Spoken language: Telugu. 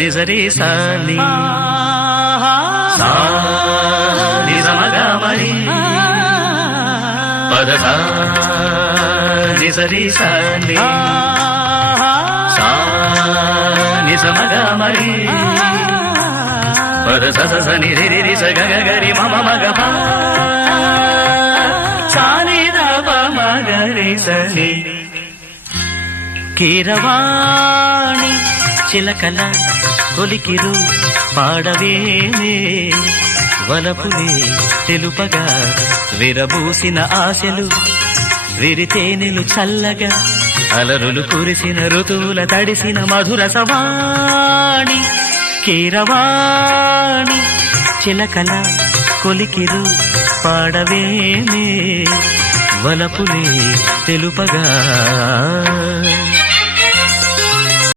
నిజరి సాని నిజమగమరి పద నిజరి సాని నిజమగమరి పద స నిరి స గగరి మమ మగ సాని దప మగరి సని కీరవాణి చిలకల కొలికిరు పాడవేమే వలపులే తెలుపగా విరబూసిన ఆశలు విరితేనెలు చల్లగా అలరులు కురిసిన ఋతువుల తడిసిన మధుర సవాణి కీరవాణి చిలకల కొలికిరు పాడవేమే వలపులే తెలుపగా